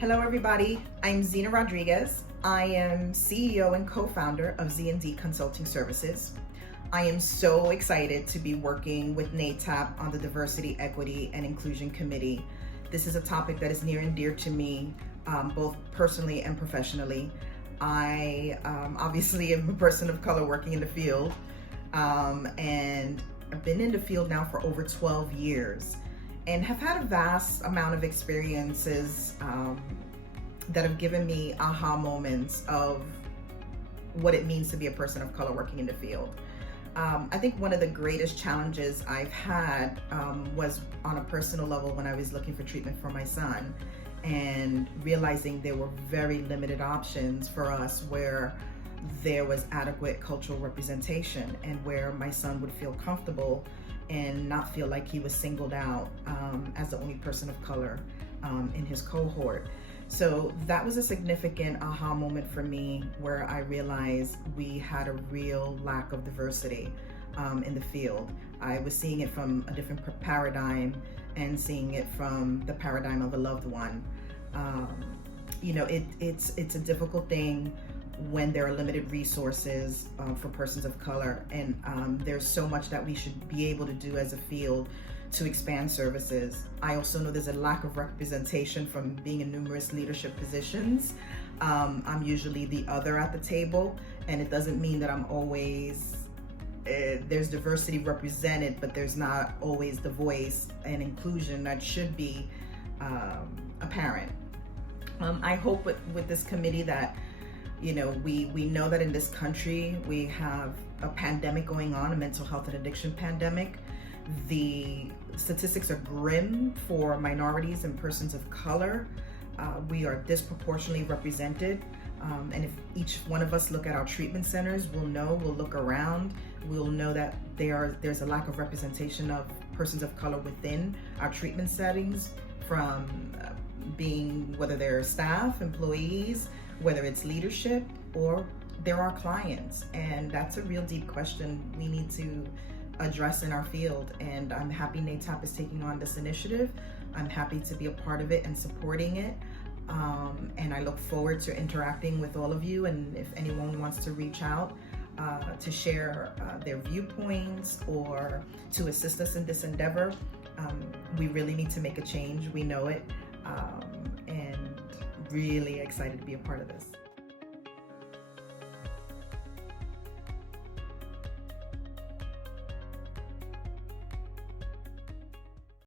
Hello everybody, I'm Zina Rodriguez. I am CEO and co-founder of Z&D Consulting Services. I am so excited to be working with NATAP on the Diversity, Equity, and Inclusion Committee. This is a topic that is near and dear to me, both personally and professionally. I obviously am a person of color working in the field, and I've been in the field now for over 12 years. And have had a vast amount of experiences that have given me aha moments of what it means to be a person of color working in the field. I think one of the greatest challenges I've had was on a personal level when I was looking for treatment for my son and realizing there were very limited options for us where there was adequate cultural representation and where my son would feel comfortable and not feel like he was singled out as the only person of color in his cohort. So that was a significant aha moment for me where I realized we had a real lack of diversity in the field. I was seeing it from a different paradigm and seeing it from the paradigm of a loved one. It's a difficult thing when there are limited resources for persons of color, and there's so much that we should be able to do as a field to expand services. I also know there's a lack of representation from being in numerous leadership positions. I'm usually the other at the table, and it doesn't mean that I'm always, there's diversity represented, but there's not always the voice and inclusion that should be apparent. I hope with this committee that we know that in this country we have a pandemic going on, a mental health and addiction pandemic. The statistics are grim for minorities and persons of color. We are disproportionately represented. And if each one of us look at our treatment centers, we'll look around, we'll know that there's a lack of representation of persons of color within our treatment settings, from being, whether they're staff, employees, whether it's leadership, or there are clients. And that's a real deep question we need to address in our field. And I'm happy NATAP is taking on this initiative. I'm happy to be a part of it and supporting it. And I look forward to interacting with all of you. And if anyone wants to reach out to share their viewpoints or to assist us in this endeavor, we really need to make a change. We know it. And really excited to be a part of this.